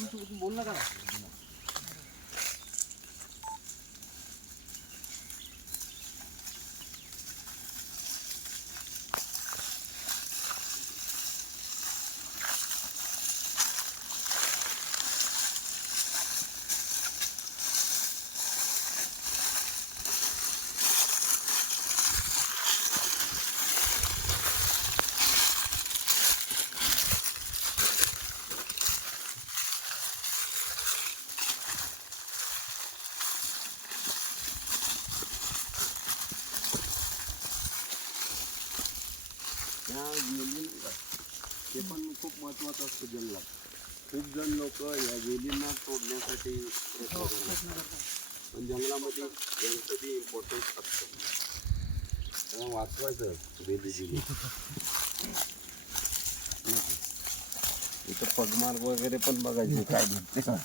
무슨 못 나가. नाही वेलींना ते पण खूप महत्वाचं असतं जंगलात. खूप जण लोक या वेलींना तोडण्यासाठी प्रयत्न करतात. पण जंगलामध्ये यांचं बी इम्पॉर्टन्स असतं. वाचवायचं वेली बिली. इथं पगमार्ग वगैरे पण बघायचे काय भेटते का